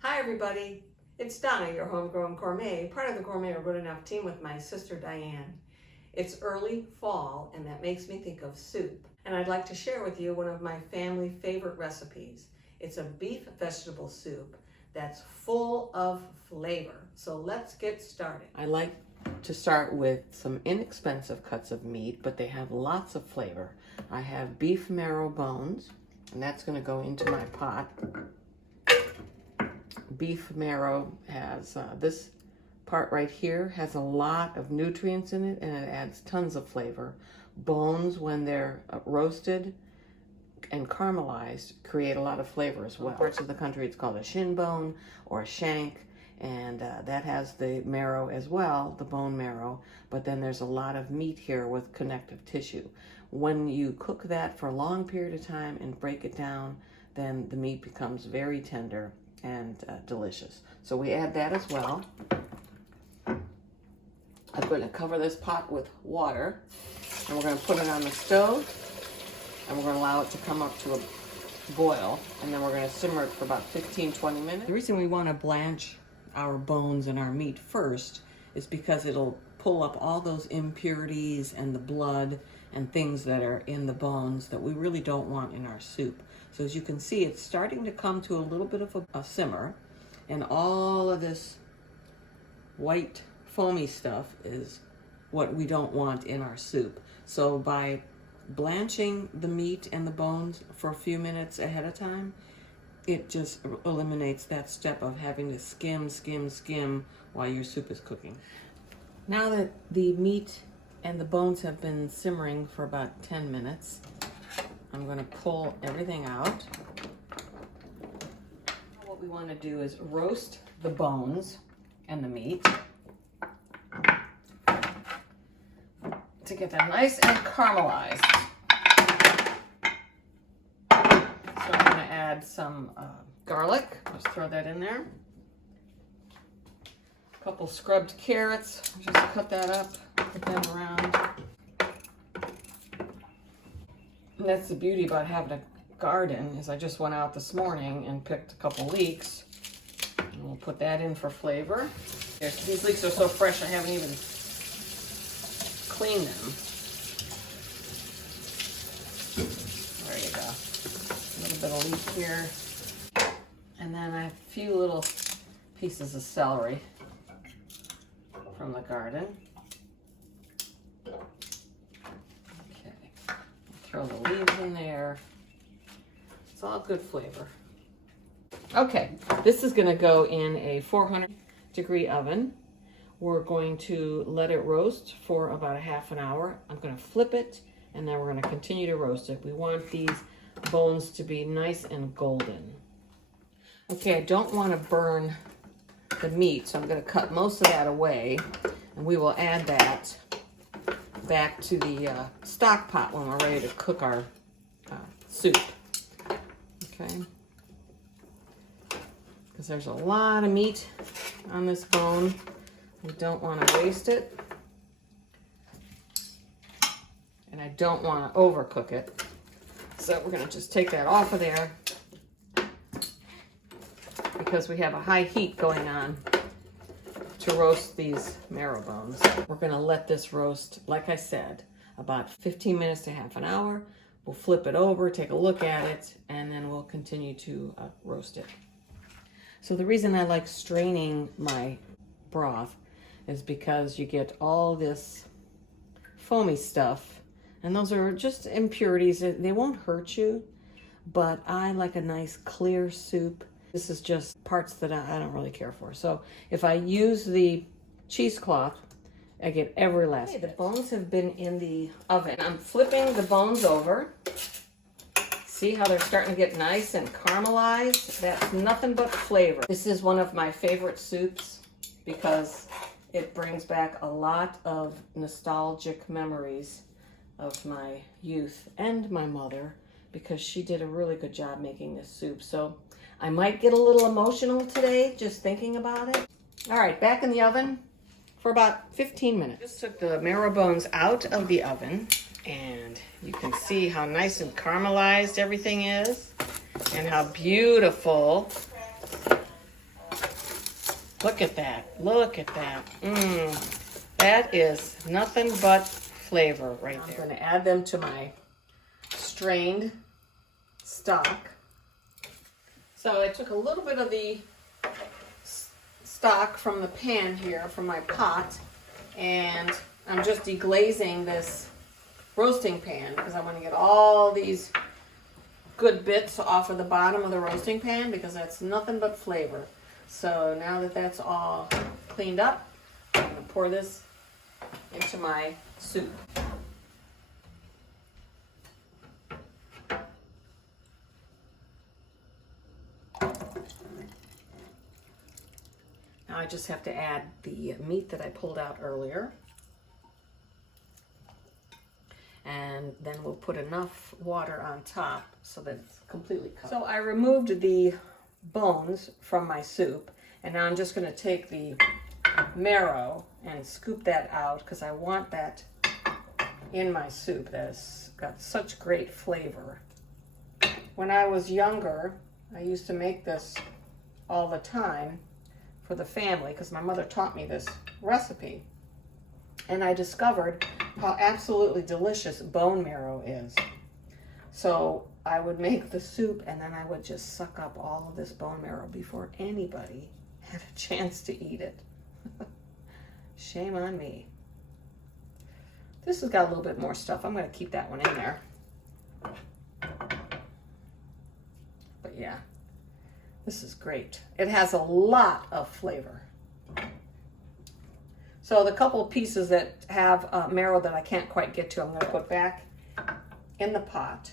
Hi everybody, it's Donna, your homegrown gourmet, part of the Gourmet or Good Enough team with my sister Diane. It's early fall and that makes me think of soup. And I'd like to share with you one of my family favorite recipes. It's a beef vegetable soup that's full of flavor. So let's get started. I like to start with some inexpensive cuts of meat, but they have lots of flavor. I have beef marrow bones, and that's going to go into my pot. Beef marrow has this part right here has a lot of nutrients in it, and it adds tons of flavor. Bones, when they're roasted and caramelized, create a lot of flavor as well. In parts of the country it's called a shin bone or a shank, and that has the marrow as well, the bone marrow, but then there's a lot of meat here with connective tissue. When you cook that for a long period of time and break it down, then the meat becomes very tender and delicious. So we add that as well. I'm going to cover this pot with water, and we're going to put it on the stove, and we're going to allow it to come up to a boil, and then we're going to simmer it for about 15-20 minutes. The reason we want to blanch our bones and our meat first is because it'll pull up all those impurities and the blood and things that are in the bones that we really don't want in our soup. So as you can see, it's starting to come to a little bit of a simmer, and all of this white foamy stuff is what we don't want in our soup. So by blanching the meat and the bones for a few minutes ahead of time, it just eliminates that step of having to skim while your soup is cooking. Now that the meat and the bones have been simmering for about 10 minutes, I'm going to pull everything out. What we want to do is roast the bones and the meat to get them nice and caramelized. So I'm going to add some garlic. Just throw that in there. A couple scrubbed carrots. Just cut that up, put them around. And that's the beauty about having a garden, is I just went out this morning and picked a couple leeks. And we'll put that in for flavor. These leeks are so fresh I haven't even cleaned them. There you go. A little bit of leek here. And then I have a few little pieces of celery from the garden. Throw the leaves in there. It's all good flavor. Okay, this is going to go in a 400-degree oven. We're going to let it roast for about a half an hour. I'm going to flip it, and then we're going to continue to roast it. We want these bones to be nice and golden. Okay, I don't want to burn the meat, so I'm going to cut most of that away, and we will add that back to the stock pot when we're ready to cook our soup. Okay, because there's a lot of meat on this bone. We don't want to waste it, and I don't want to overcook it. So we're going to just take that off of there because we have a high heat going on to roast these marrow bones. We're going to let this roast, like I said, about 15 minutes to half an hour. We'll flip it over, take a look at it, and then we'll continue to roast it. So the reason I like straining my broth is because you get all this foamy stuff, and those are just impurities. They won't hurt you, but I like a nice clear soup. This is just parts that I don't really care for. So if I use the cheesecloth, I get every last bit. The bones have been in the oven. I'm flipping the bones over. See how they're starting to get nice and caramelized? That's nothing but flavor. This is one of my favorite soups because it brings back a lot of nostalgic memories of my youth and my mother, because she did a really good job making this soup. So I might get a little emotional today just thinking about it. All right, back in the oven for about 15 minutes. Just took the marrow bones out of the oven, and you can see how nice and caramelized everything is and how beautiful Look at that. Look at that. That is nothing but flavor right there. I'm going to add them to my strained stock. So I took a little bit of the stock from the pan here, from my pot, and I'm just deglazing this roasting pan because I want to get all these good bits off of the bottom of the roasting pan because that's nothing but flavor. So now that that's all cleaned up, I'm going to pour this into my soup. Now I just have to add the meat that I pulled out earlier. And then we'll put enough water on top so that it's completely covered. So I removed the bones from my soup, and now I'm just going to take the marrow and scoop that out because I want that in my soup. That's got such great flavor. When I was younger, I used to make this all the time for the family because my mother taught me this recipe. And I discovered how absolutely delicious bone marrow is. So I would make the soup and then I would just suck up all of this bone marrow before anybody had a chance to eat it. Shame on me. This has got a little bit more stuff. I'm going to keep that one in there. But yeah, this is great. It has a lot of flavor. So the couple of pieces that have marrow that I can't quite get to, I'm going to put back in the pot.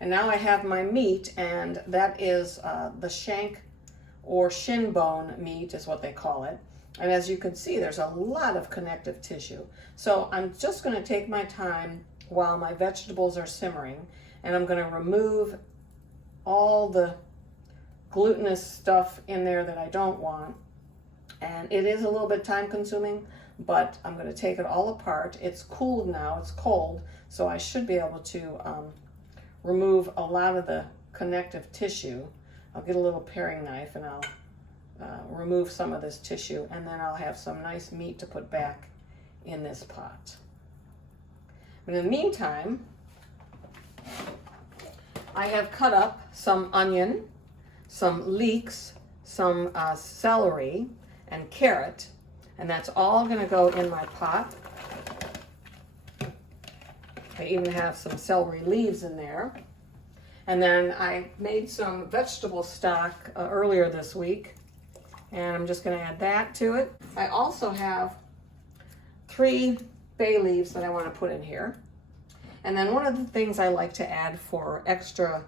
And now I have my meat, and that is the shank or shin bone meat is what they call it. And as you can see, there's a lot of connective tissue. So I'm just going to take my time while my vegetables are simmering, and I'm going to remove all the glutinous stuff in there that I don't want. And it is a little bit time consuming, but I'm going to take it all apart. It's cooled now, it's cold, so I should be able to remove a lot of the connective tissue. I'll get a little paring knife and I'll remove some of this tissue, and then I'll have some nice meat to put back in this pot. But in the meantime, I have cut up some onion, some leeks, some celery, and carrot, and that's all going to go in my pot. I even have some celery leaves in there. And then I made some vegetable stock earlier this week, and I'm just going to add that to it. I also have 3 bay leaves that I want to put in here. And then one of the things I like to add for extra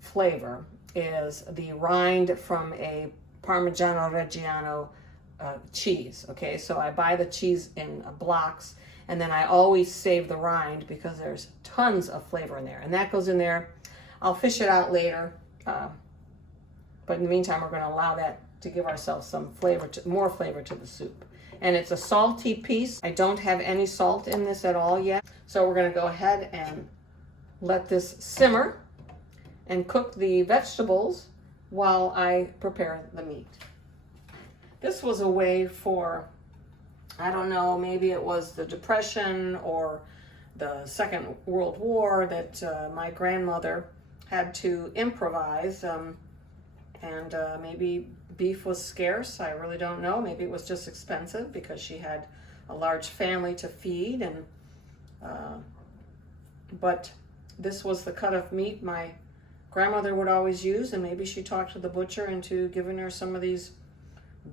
flavor is the rind from a Parmesan Reggiano cheese. Okay, so I buy the cheese in blocks, and then I always save the rind because there's tons of flavor in there, and that goes in there. I'll fish it out later, but in the meantime, we're going to allow that to give ourselves some flavor, more flavor to the soup. And it's a salty piece. I don't have any salt in this at all yet, so we're going to go ahead and let this simmer and cook the vegetables while I prepare the meat. This was a way for, I don't know, maybe it was the Depression or the Second World War that my grandmother had to improvise, and maybe beef was scarce. I really don't know. Maybe it was just expensive because she had a large family to feed, and but this was the cut of meat my grandmother would always use, and maybe she talked to the butcher into giving her some of these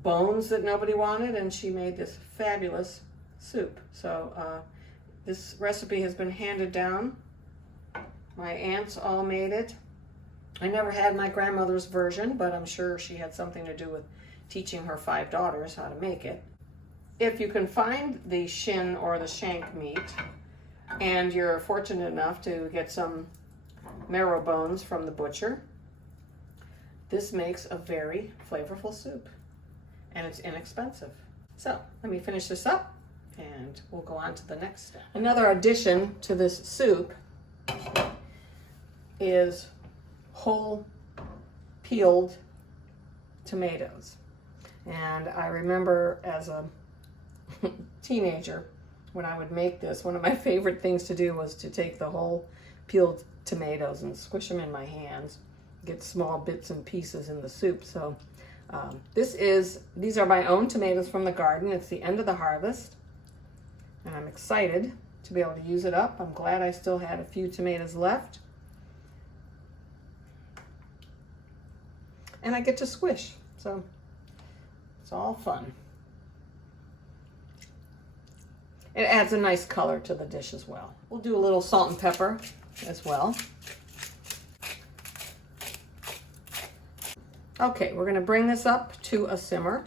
bones that nobody wanted, and she made this fabulous soup. So this recipe has been handed down. My aunts all made it. I never had my grandmother's version, but I'm sure she had something to do with teaching her 5 daughters how to make it. If you can find the shin or the shank meat, and you're fortunate enough to get some marrow bones from the butcher, this makes a very flavorful soup. And it's inexpensive. So let me finish this up and we'll go on to the next step. Another addition to this soup is whole peeled tomatoes. And I remember as a teenager, when I would make this, one of my favorite things to do was to take the whole peeled tomatoes and squish them in my hands, get small bits and pieces in the soup. So these are my own tomatoes from the garden. It's the end of the harvest, and I'm excited to be able to use it up. I'm glad I still had a few tomatoes left. And I get to squish, so it's all fun. It adds a nice color to the dish as well. We'll do a little salt and pepper as well. Okay, we're gonna bring this up to a simmer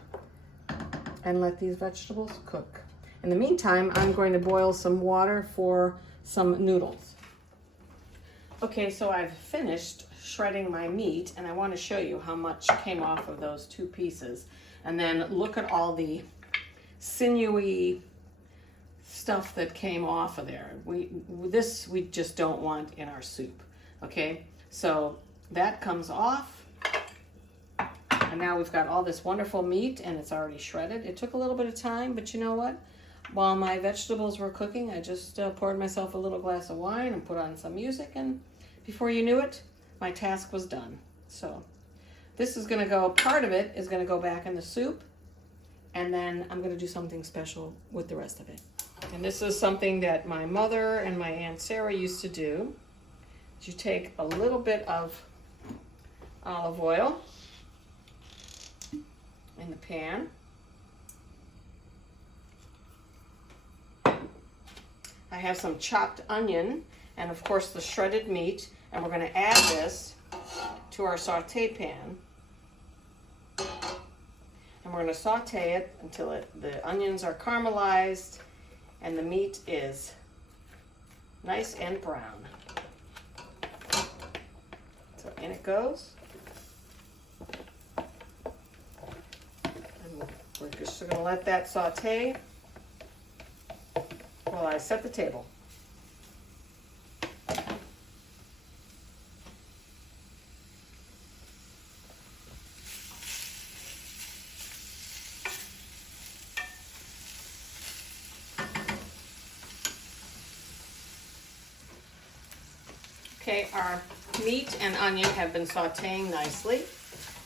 and let these vegetables cook. In the meantime, I'm going to boil some water for some noodles. Okay, so I've finished shredding my meat, and I want to show you how much came off of those two pieces. And then look at all the sinewy stuff that came off of there. We just don't want in our soup. Okay, so that comes off. And now we've got all this wonderful meat, and it's already shredded. It took a little bit of time, but you know what? While my vegetables were cooking, I just poured myself a little glass of wine and put on some music, and before you knew it, my task was done. So this is gonna go, part of it is gonna go back in the soup, and then I'm gonna do something special with the rest of it. And this is something that my mother and my Aunt Sarah used to do. You take a little bit of olive oil in the pan. I have some chopped onion and of course the shredded meat, and we're going to add this to our saute pan. And we're going to saute it until the onions are caramelized and the meat is nice and brown. So in it goes. And we're just going to let that saute while I set the table. Okay, our meat and onion have been sauteing nicely,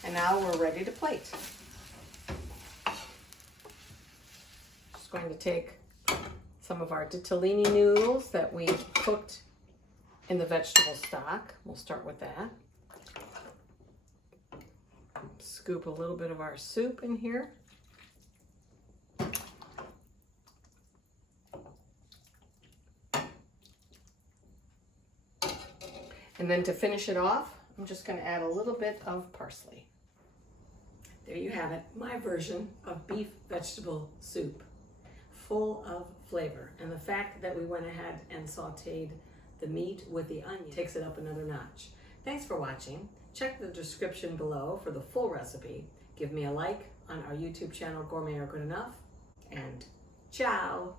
and now we're ready to plate. Just going to take some of our Ditalini noodles that we cooked in the vegetable stock. We'll start with that. Scoop a little bit of our soup in here. And then to finish it off, I'm just going to add a little bit of parsley. There you have it, my version of beef vegetable soup, full of flavor. And the fact that we went ahead and sauteed the meat with the onion takes it up another notch. Thanks for watching. Check the description below for the full recipe. Give me a like on our YouTube channel, Gourmet or Good Enough. And ciao!